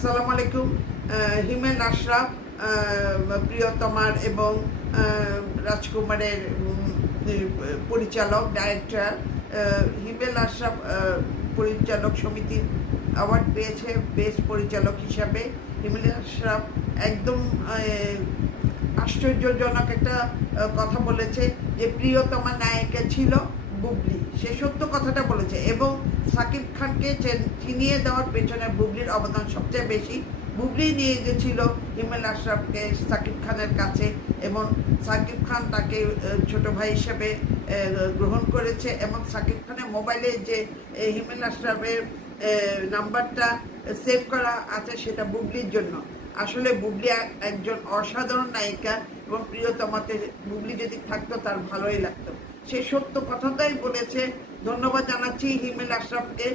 আসসালামু আলাইকুম। হিমেল আশরাফ প্রিয়তমার এবং রাজকুমারের পরিচালক ডাইরেক্টর। হিমেল আশরাফ পরিচালক সমিতির অ্যাওয়ার্ড পেয়েছে বেস্ট পরিচালক হিসাবে। হিমেল আশরাফ একদম আশ্চর্যজনক একটা কথা বলেছে যে প্রিয়তমা নায়িকা ছিল বুবলি। সে সত্য কথাটা বলেছে এবং সাকিব খানকে চিনিয়ে দেওয়ার পেছনে বুবলির অবদান সবচেয়ে বেশি। বুবলি নিয়ে গেছিল হিমেল আশরাফকে সাকিব খানের কাছে এবং সাকিব খান তাকে ছোট ভাই হিসেবে গ্রহণ করেছে এবং সাকিব খানের মোবাইলে যে হিমেল আশরাফের নাম্বারটা সেভ করা আছে সেটা বুবলির জন্য। আসলে বুবলি একজন অসাধারণ নায়িকা এবং প্রিয়তমাতে বুবলি যদি থাকতো তার ভালোই লাগতো। সে সত্য কথাটাই বলেছে। ধন্যবাদ জানাচ্ছি হিমেল আশরাফকে।